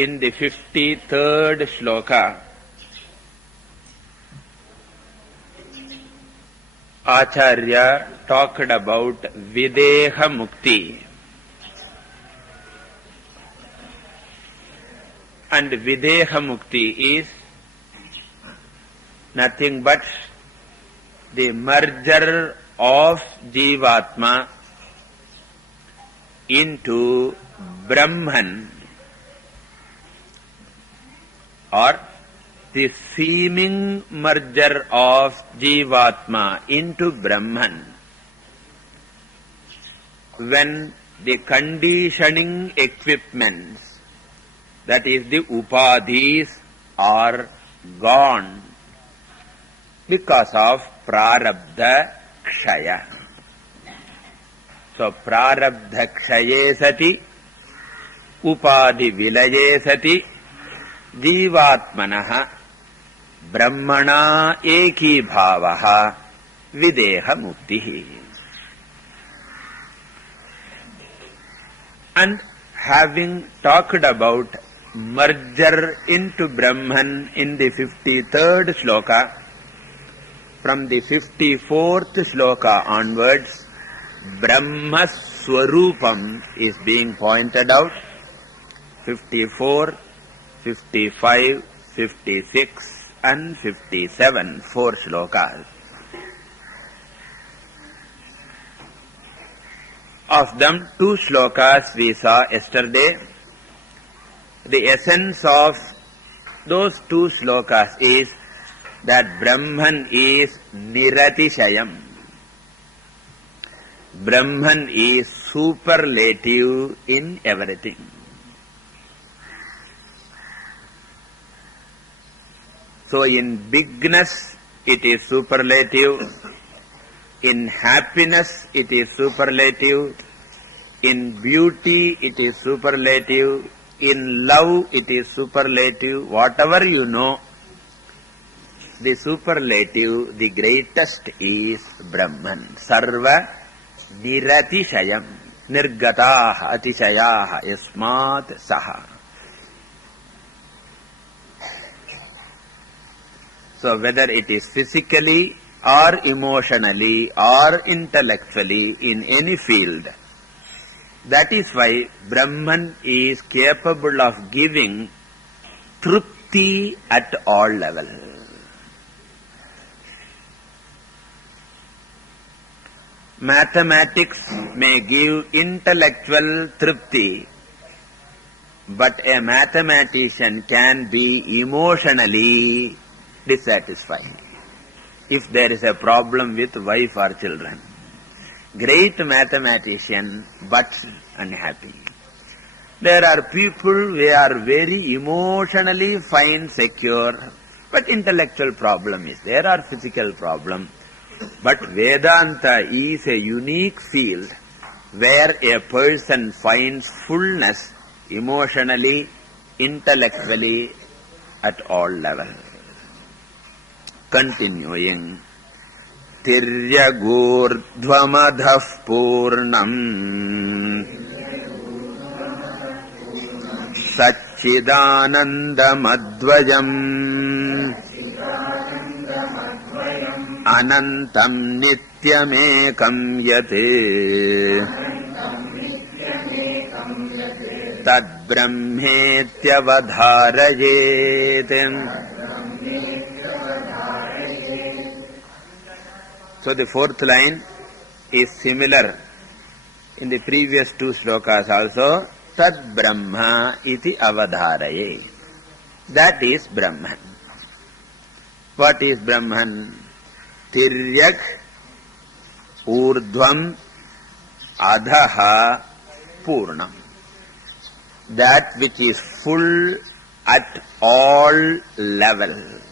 In the 53rd shloka, Acharya talked about Videha Mukti. And Videha Mukti is nothing but the merger of Jivatma into Brahman, or the seeming merger of Jivatma into Brahman, when the conditioning equipments, that is the upadhis, are gone because of prarabdha kshaya. So prarabdha kshaye sati, upadhi vilaye sati, jivatmanaha brahmana eki bhavaha videha muktihi. And having talked about merger into Brahman in the 53rd shloka, from the 54th shloka onwards, BrahmaSvarupam is being pointed out. 54, 55, 56 and 57, 4 shlokas. Of them, 2 shlokas we saw yesterday. The essence of those 2 shlokas is that Brahman is Niratishayam. Brahman is superlative in everything. So in bigness it is superlative, in happiness it is superlative, in beauty it is superlative, in love it is superlative. Whatever you know, the superlative, the greatest is Brahman. Sarva Niratishayam, Nirgataha Atishayaha Yasmat Saha. So whether it is physically or emotionally or intellectually in any field, that is why Brahman is capable of giving trupti at all levels. Mathematics may give intellectual trupti, but a mathematician can be emotionally dissatisfied if there is a problem with wife or children. Great mathematician, but unhappy. There are people who are very emotionally fine, secure, but intellectual problem is there, or physical problem. But Vedanta is a unique field where a person finds fullness emotionally, intellectually, at all levels. Continuing. Tiryagurdhvamadhah purnam Satchidanandamadvayam Anantam nityamekam yate Tad brahmetyavadharayet. So the 4th line is similar in the previous 2 shlokas also. Tad Brahma iti avadharaye. That is Brahman. What is Brahman? Tiryak urdhvam adhaha purnam. That which is full at all levels.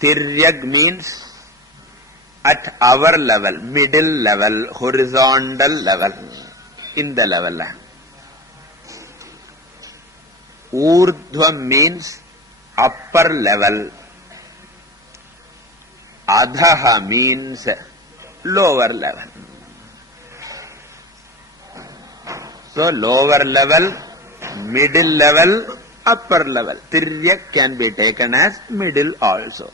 Tiryak means at our level, middle level, horizontal level, in the level. Urdhva means upper level. Adhaha means lower level. So lower level, middle level, upper level. Tiryak can be taken as middle also.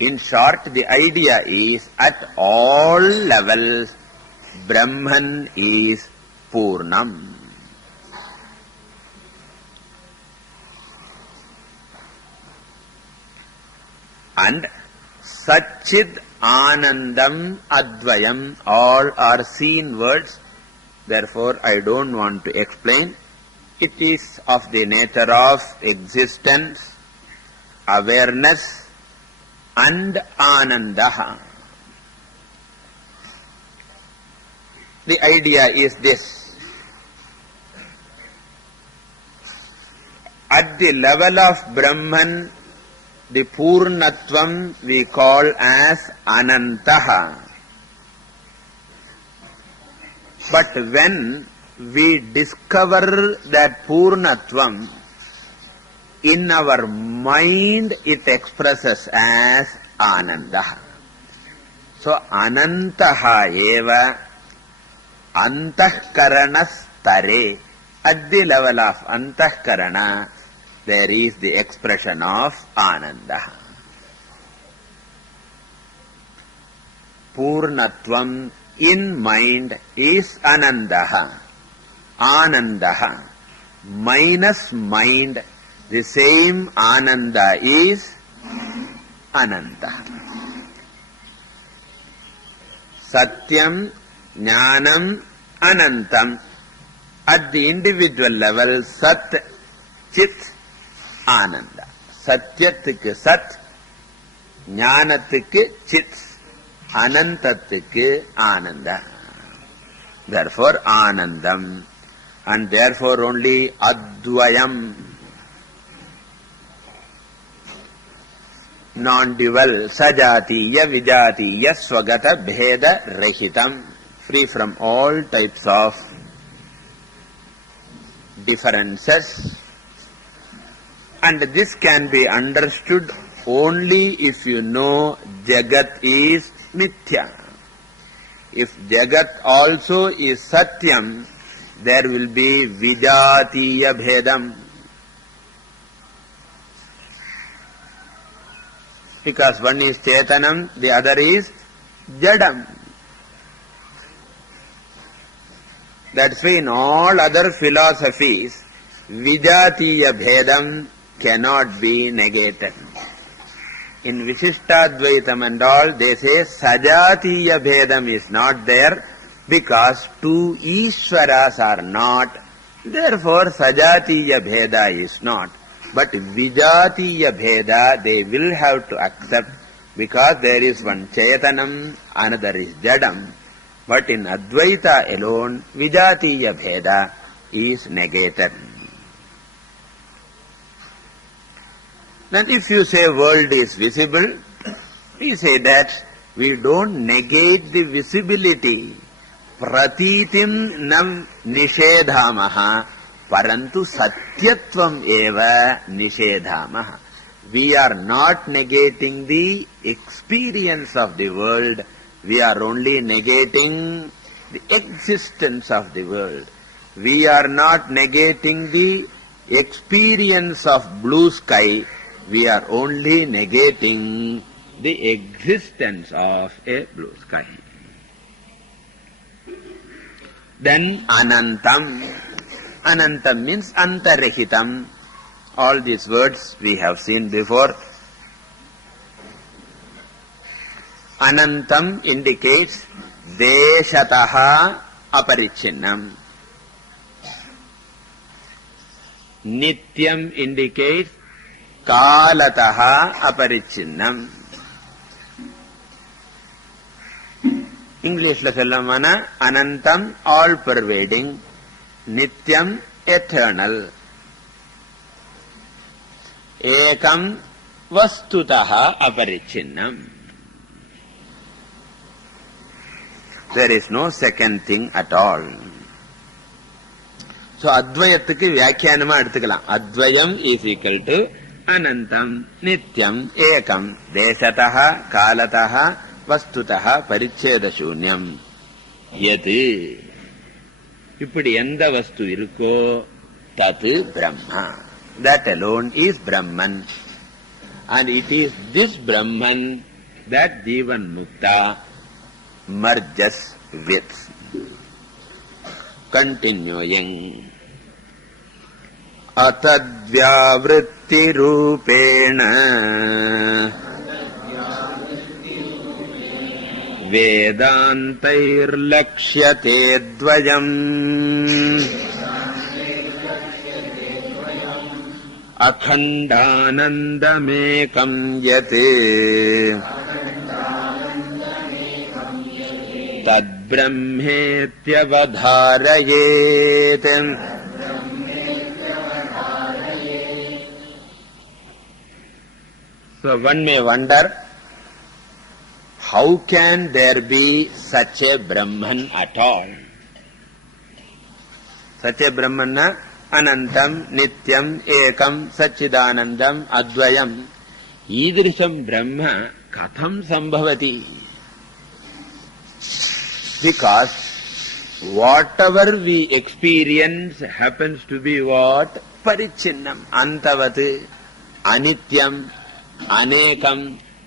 In short, the idea is at all levels, Brahman is Purnam. And Satchid Anandam Advayam, all are seen words. Therefore, I don't want to explain. It is of the nature of existence, awareness, and Anandaha. The idea is this. At the level of Brahman, the Purnatvam we call as Anantaha. But when we discover that Purnatvam, in our mind it expresses as Anandaha. So Anantaha eva Antahkaranastare. At the level of Antahkarana, there is the expression of Anandaha. Purnatvam in mind is Anandaha. Anandaha. Minus mind, the same Ananda is Ananta. Satyam, Jnanam, Anantam. At the individual level, Sat, Chit, Ananda. Satyattukku Sat, Jnanathukku Chit, Anantathukku Ananda. Therefore, Anandam. And therefore only Advayam, non-dual, Sajatiya, Vijatiya, Swagata, Bheda, Rahitam, free from all types of differences. And this can be understood only if you know Jagat is Mithya. If Jagat also is Satyam, there will be Vijatiya Bhedam. Because one is Chetanam, the other is Jadam. That's why in all other philosophies, Vijatiya Bhedam cannot be negated. In Vishishtadvaitam and all, they say Sajatiya Bhedam is not there because two Ishwaras are not. Therefore, Sajatiya Bheda is not. But Vijatiya Bheda they will have to accept because there is one Chetanam, another is Jadam. But in Advaita alone, Vijatiya Bheda is negated. Then if you say world is visible, we say that we don't negate the visibility. Pratitim nam nishedhamaha parantu satyatvam eva nishedhamaha. We are not negating the experience of the world. We are only negating the existence of the world. We are not negating the experience of blue sky. We are only negating the existence of a blue sky. Then Anantam. Anantam means Antarahitam. All these words we have seen before. Anantam indicates Deshataha Aparichinnam. Nityam indicates Kalataha Aparichinnam. English la sollamana Anantam all pervading, Nityam eternal, Ekam Vastutaha Aparichinnam. There is no second thing at all. So Advayathukku Vyakyanama eduthikalam. Advayam is equal to Anantam, Nityam, Ekam, Deshataha, Kalataha, Vastutaha, Paricheda Shunyam. Yati. இப்படி எந்த வஸ்து இருக்கோ தது Brahma. That alone is Brahman. And it is this Brahman that Jivan Mukta merges with. Continuing. Atadvyavritti rupena Vedantair lakshyate dvayam Akhandanandamekam yate Tad brahmetyavadharayet. So one may wonder, how can there be such a Brahman at all? Such a Brahman na Anantam, Nityam, Ekam, Satchidanandam, Advayam. Idrisam Brahma Katham Sambhavati. Because whatever we experience happens to be what? Parichinnam, Antavat, Anityam, Anekam,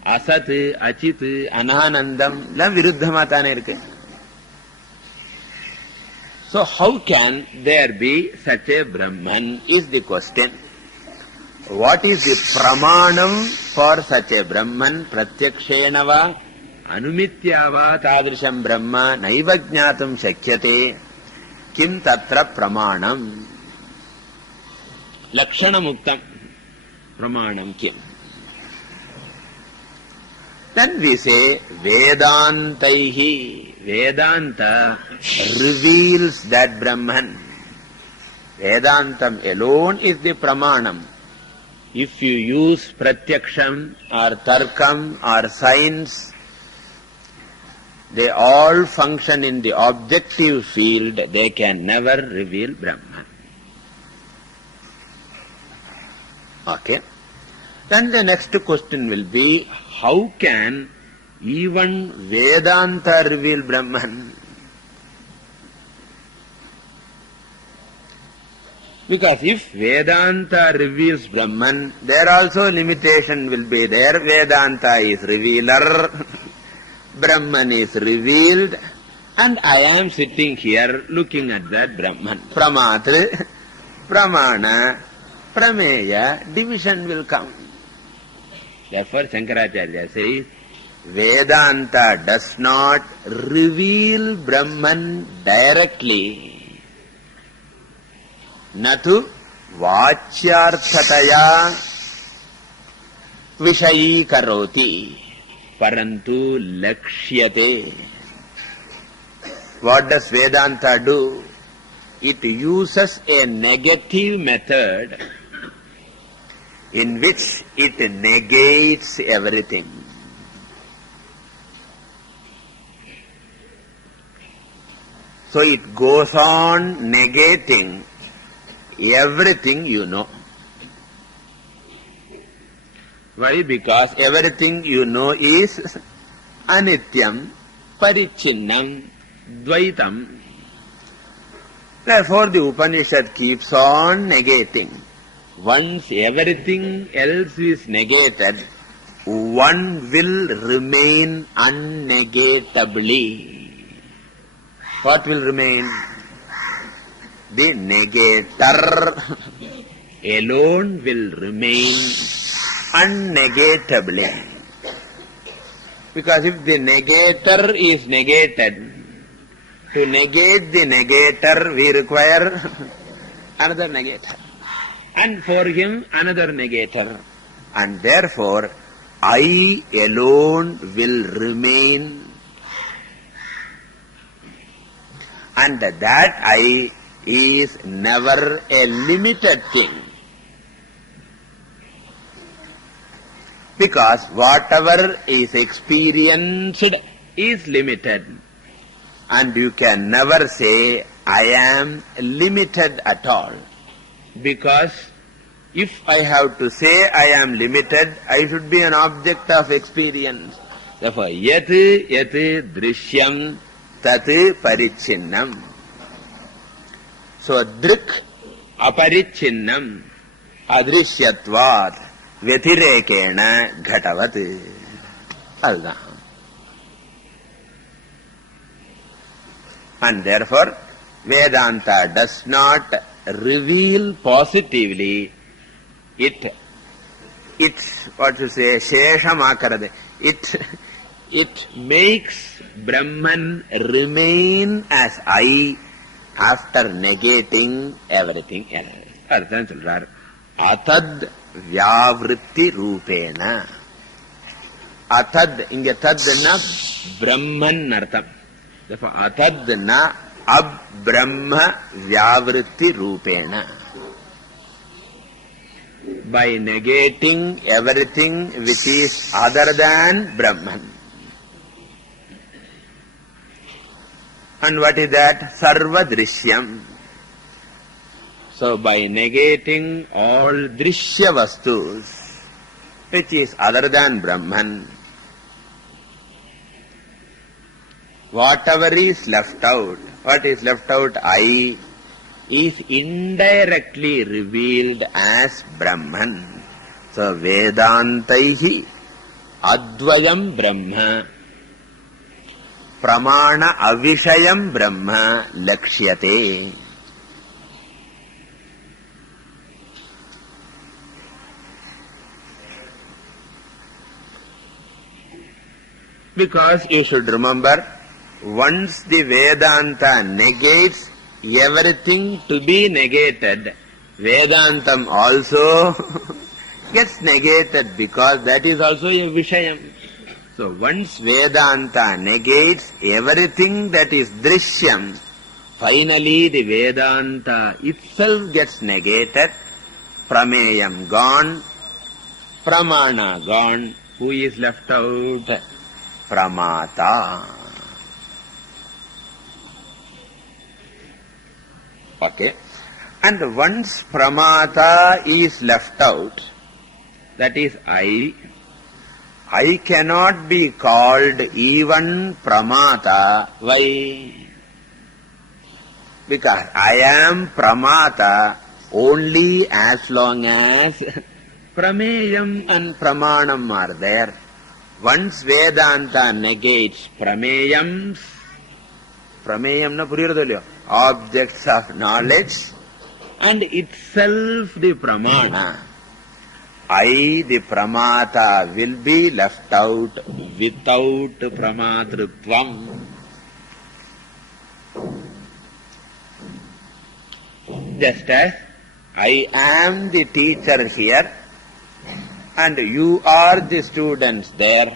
Asat, Achit, Ananandam, la viruddhamatane irukku. So how can there be such a Brahman is the question. What is the pramanam for such a Brahman? Pratyakshenava, anumityava tadrisham Brahma naiva jnatum shakyate. Kim tatra pramanam? Lakshana muktam. Pramanam kim? Then we say Vedantaihi. Vedanta reveals that Brahman. Vedantam alone is the pramanam. If you use pratyaksham or tarkam or science, they all function in the objective field. They can never reveal Brahman. Okay. Then the next question will be, how can even Vedanta reveal Brahman? Because if Vedanta reveals Brahman, there also limitation will be there. Vedanta is revealer, Brahman is revealed, and I am sitting here looking at that Brahman. Pramatra, Pramana, Prameya, division will come. Therefore Shankaracharya says, Vedanta does not reveal Brahman directly. Natu vachyarthataya vishayi karoti parantu lakshyate. What does Vedanta do? It uses a negative method in which it negates everything. So it goes on negating everything you know. Why? Because everything you know is anityam, parichinnam, dvaitam. Therefore the Upanishad keeps on negating. Once everything else is negated, one will remain unnegatably. What will remain? The negator alone will remain unnegatably. Because if the negator is negated, to negate the negator we require another negator. And for him another negator. And therefore I alone will remain. And that I is never a limited thing. Because whatever is experienced is limited. And you can never say, I am limited at all. Because if I have to say I am limited, I should be an object of experience. Therefore, yat drishyam tat parichinnam. So, drik aparichinnam adrishyatvat vyathirekena ghatavat. Alda. And therefore, Vedanta does not reveal positively it's what to say, sheshamakarade. It makes Brahman remain as I after negating everything else. Arthan solrar. Atad vyavritti rupena. Atad, inge tadna Brahman artham. Therefore, atadna ab-brahma vyavritti rupena. By negating everything which is other than Brahman. And what is that? Sarva drishyam. So by negating all drishya vastus, which is other than Brahman, whatever is left out, what is left out, I, is indirectly revealed as Brahman. So Vedantaihi Advayam Brahma Pramana Avishayam Brahma Lakshyate. Because you should remember, once the Vedanta negates everything to be negated, Vedantam also gets negated, because that is also a Vishayam. So once Vedanta negates everything that is Drishyam, finally the Vedanta itself gets negated, Prameyam gone, Pramana gone. Who is left out? Pramata. Okay. And once Pramata is left out, that is I cannot be called even Pramata. Why? Because I am Pramata only as long as Prameyam and Pramanam are there. Once Vedanta negates Prameyam na puriyadalyo, objects of knowledge, and itself the Pramana, I, the Pramata, will be left out without Pramatritvam. Just as I am the teacher here, and you are the students there,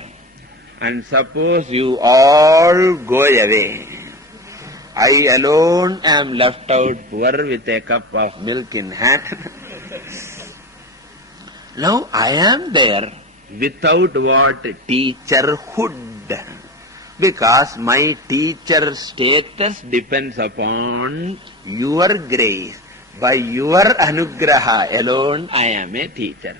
and suppose you all go away, I alone am left out poor with a cup of milk in hand. Now I am there without what? Teacherhood. Because my teacher status depends upon your grace. By your anugraha alone I am a teacher.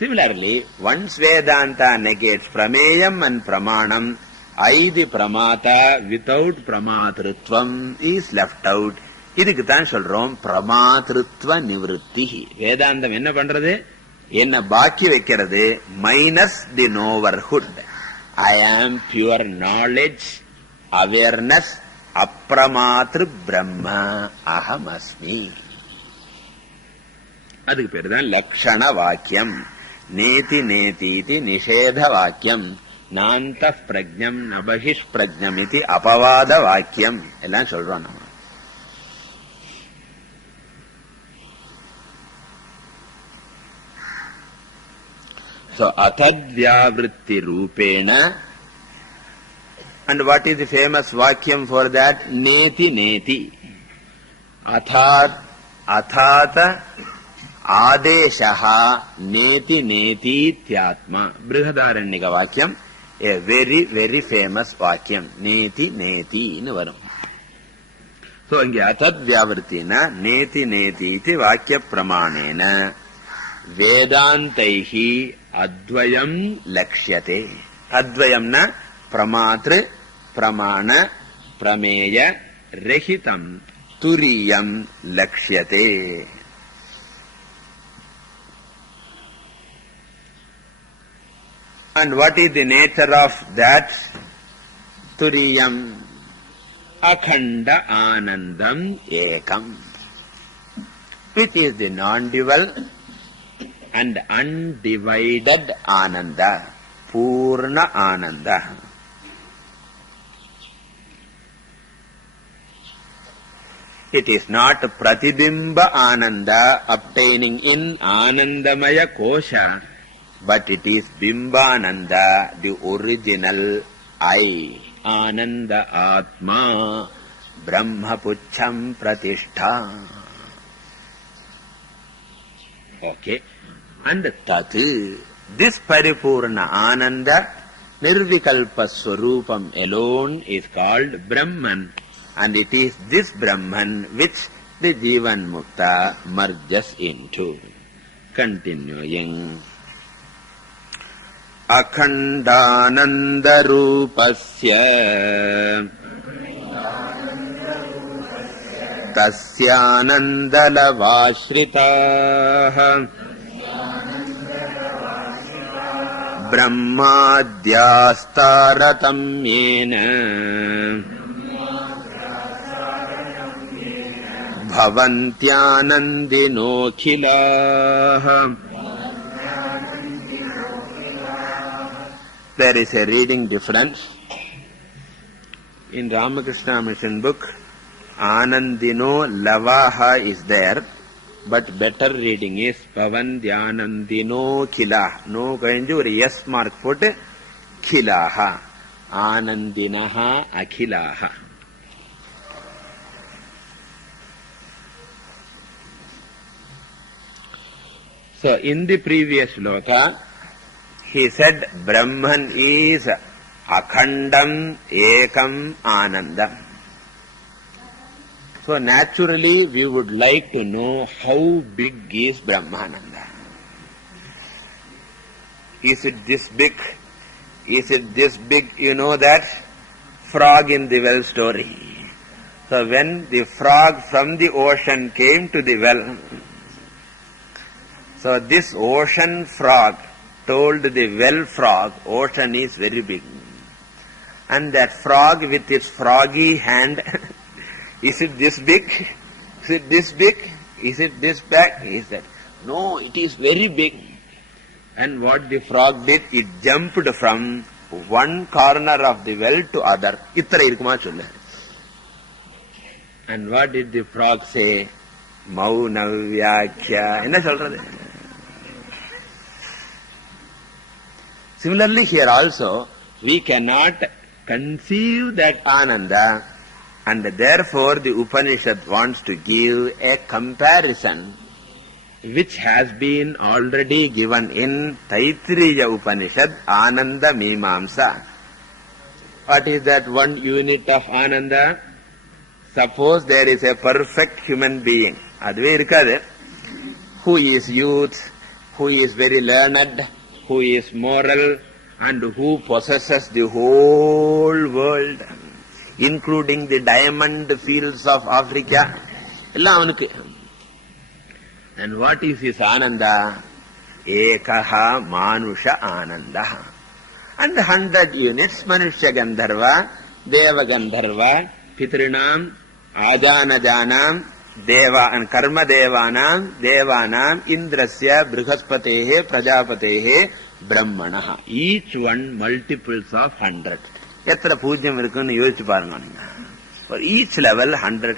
Similarly, once Vedanta negates Prameyam and Pramanam, I, the Pramata, without Pramatritvam, is left out. Idukuthan solrom Pramatritva Nivrittihi. Vedanta enna pandrathu? Enna baki vekkirathu minus the knowerhood. I am pure knowledge, awareness, apramatru Brahma, ahamasmi. Adukku peru than Lakshana Vakyam. Neti neti iti nishedha Vakyam. Nantah prajnam nabahish prajnam iti apavada Vakyam. Ellam solron nama. So, atadvyavritti rupena. And what is the famous Vakyam for that? Neti neti. Athata adeshaha neti neti tyatma. Brihadaranyaka Vakyam. A very, very famous Vakyam. Neti neti nu varum. So, inge atadvyavrittina neti neti iti Vakya pramanena Vedantaihi Advayam lakshyate. Advayam na pramatra, pramana, prameya, rehitam tu turiyam lakshyate. And what is the nature of that turiyam? Akhanda anandam ekam, which is the non-dual and undivided ananda, purna ananda. It is not pratibimba ananda obtaining in anandamaya kosha, but it is bimbananda, the original I. Ananda Atma Brahma Pucham Pratishtha. Okay. And Tat, this Paripurna Ananda Nirvikalpa Swarupam alone is called Brahman. And it is this Brahman which the Jivan Mukta merges into. Continuing. Akhandananda rupasya tasyananda lavashritaah brahmadyastaratam yena bhavantyanandinokhilah. There is a reading difference. In Ramakrishna Mission book, Anandino Lavaha is there, but better reading is Bhavantyanandino Khila. No kanju or yes mark put Khilaha. Anandinaha Akhilaha. So in the previous sloka, he said Brahman is Akhandam Ekam Anandam. So naturally we would like to know how big is Brahmananda. Is it this big? Is it this big? You know that frog in the well story. So when the frog from the ocean came to the well, so this ocean frog told the well frog, ocean is very big. And that frog with its froggy hand, is it this big? Is it this big? Is it this big? He said, no, it is very big. And what the frog did, it jumped from one corner of the well to other. Itra irukuma solla. And what did the frog say? Maunavyakya. Enna solradhu? Similarly, here also, we cannot conceive that Ananda, and therefore the Upanishad wants to give a comparison which has been already given in Taittiriya Upanishad, Ananda Mimamsa. What is that one unit of Ananda? Suppose there is a perfect human being, aduve irukadu, who is youth, who is very learned, who is moral, and who possesses the whole world, including the diamond fields of Africa. And what is his Ananda? Ekaha Manusha Ananda. And 100 units, Manushya Gandharva, Deva Gandharva, Pitrinam, Ajana Janam, Deva and Karma Devanam, Devanam, Indrasya, Brihaspatehe, Prajapatehe, Brahmanaha. Each one multiples of 100. Yatra Pujyam irukunu yoichu parunga. For each level 100.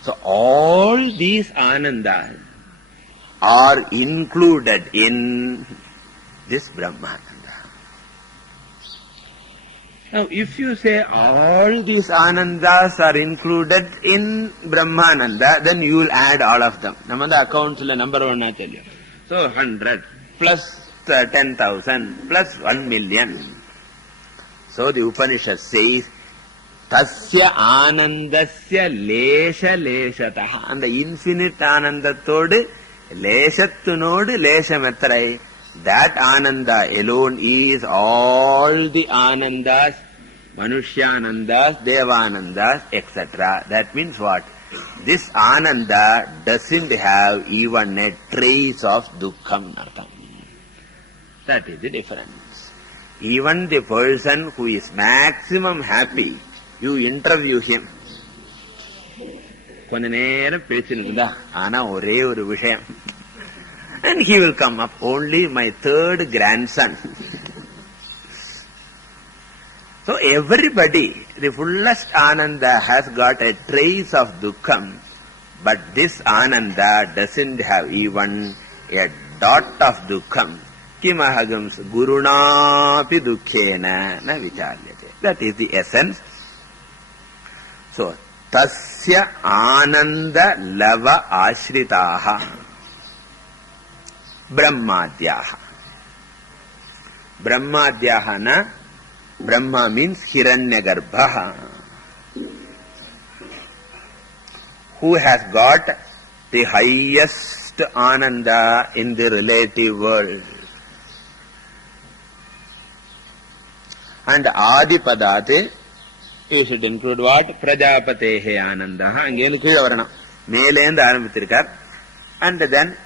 So all these Anandas are included in this Brahmananda. Now if you say all these Anandas are included in Brahmananda, then you will add all of them. Namanda accounts la number one I tell you. So 100 plus 10,000 plus 1 million. So the Upanishad says, Tasya Anandasya Lesha Leshataha. And the infinite Anandatodu, Leshattunodu Leshametrai. That Ananda alone is all the Anandas Manushyanandas, Devanandas, etc. That means what? This Ananda doesn't have even a trace of Dukkham. That is the difference. Even the person who is maximum happy, you interview him. And he will come up, only my third grandson. So everybody, the fullest Ananda has got a trace of Dukkham, but this Ananda doesn't have even a dot of Dukkham. Kimahagams gurunapi dukkhena na vicharyate. That is the essence. So, tasya ananda lava ashritaha brahmadyaha. Brahmadyaha na, Brahma means Hiranyagarbha, who has got the highest Ananda in the relative world. And Adipadate, you should include what? Prajapatehe Anandaha. Angelu Kidavarana. Melenda Aramithirkar. And then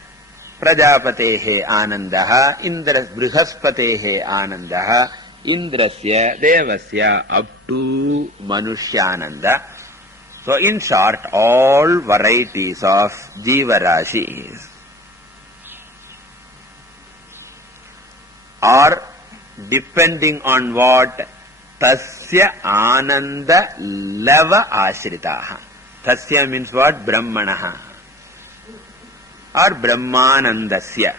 Prajapatehe Anandaha, Indra Brihaspatehe Anandaha, Indrasya, Devasya, up to Manushyananda. So in short, all varieties of Jivarashis are depending on what? Tasya Ananda Lava Ashritaha. Tasya means what? Brahmanaha or Brahmanandasya.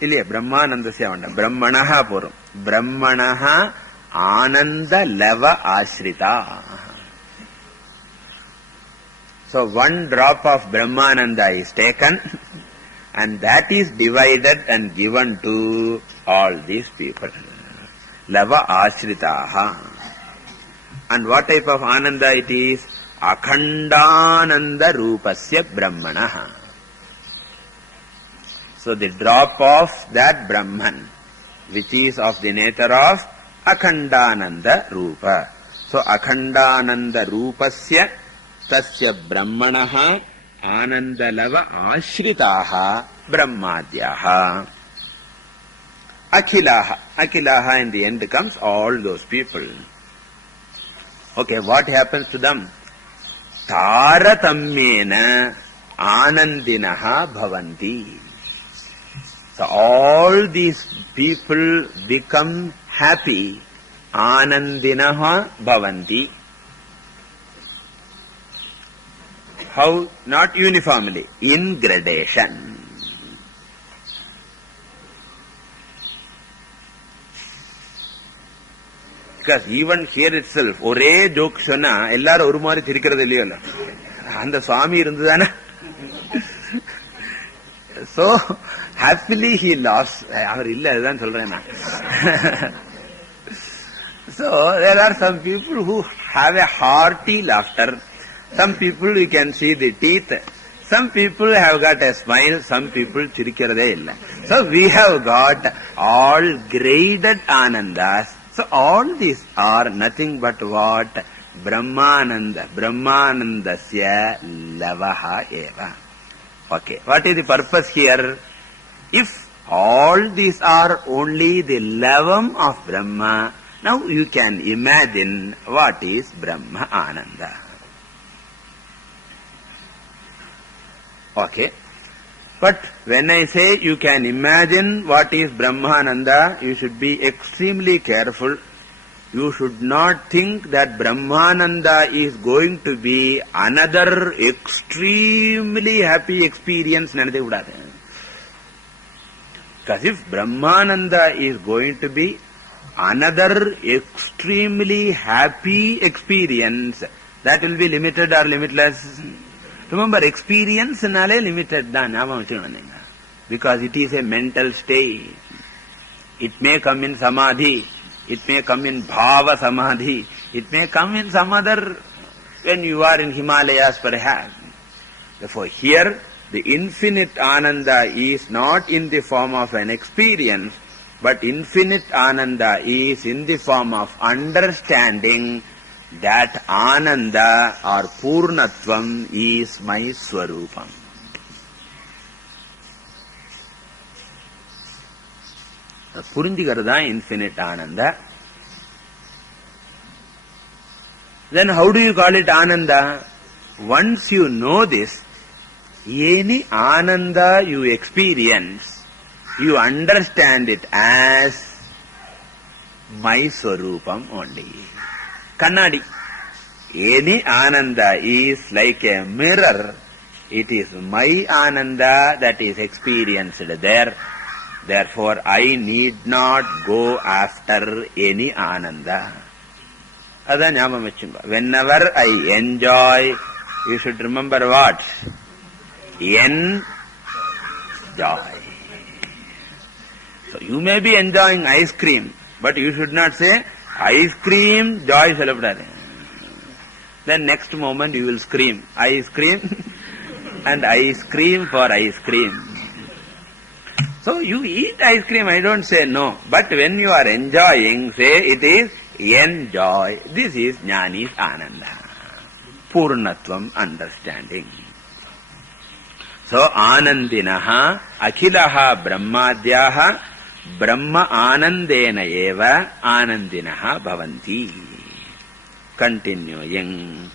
Ilya Brahmanandasya vanda. Brahmanaha purum. Brahmanaha Ananda Lava Ashrita. So one drop of Brahmananda is taken and that is divided and given to all these people. Lava Ashritaha. And what type of Ananda it is? Akhandananda Rupasya Brahmanaha. So the drop of that Brahman, which is of the nature of Akhandananda Rupa. So Akhandananda Rupasya Tasya Brahmanaha Anandalava Ashritaha Brahmadyaha. Akhilaha. Akhilaha in the end comes all those people. Okay, what happens to them? Taratamyena Anandinaha Bhavanti. So all these people become happy. Anandinaha Bhavanti. How? Not uniformly, in gradation. Because even here itself, ஒரே joke சொன்னா எல்லாரும் ஒரு மாதிரி சிரிக்கிறது இல்லையோ அந்த சுவாமி இருந்துதானே. So happily he lost. அவர் இல்ல அதுதான் சொல்றேன் நான். So there are some people who have a hearty laughter. Some people you can see the teeth. Some people have got a smile. Some people chirikkarade illa. So we have got all graded anandas. So all these are nothing but what? Brahmananda. Brahmanandasya lavaha eva. Okay. What is the purpose here? If all these are only the lavam of Brahma, now you can imagine what is Brahma Ananda. Okay. But when I say you can imagine what is Brahmananda, you should be extremely careful. You should not think that Brahmananda is going to be another extremely happy experience. Because if Brahmananda is going to be another extremely happy experience, that will be limited or limitless. Remember, experience nale limited dhaan, because it is a mental state. It may come in samadhi, it may come in bhava samadhi, it may come in some other, when you are in Himalayas perhaps. Therefore here, the infinite ananda is not in the form of an experience, But infinite Ananda is in the form of understanding that Ananda or Purnatvam is my Swarupam. Purinjigarada infinite Ananda. Then how do you call it Ananda? Once you know this, any Ananda you experience, you understand it as my Swarupam only. Kannadi. Any Ananda is like a mirror. It is my Ananda that is experienced there. Therefore, I need not go after any Ananda. Whenever I enjoy, you should remember what? Enjoy. So you may be enjoying ice cream, but you should not say, ice cream, joy celebrate. Then next moment you will scream, ice cream and ice cream for ice cream. So you eat ice cream, I don't say no. But when you are enjoying, say it is enjoy. This is Jnani's Ananda. Purnatvam, understanding. So Anandinaha, Akhilaha Brahmadhyaha, Brahma Anandena eva Anandinaha bhavanti. Continuing.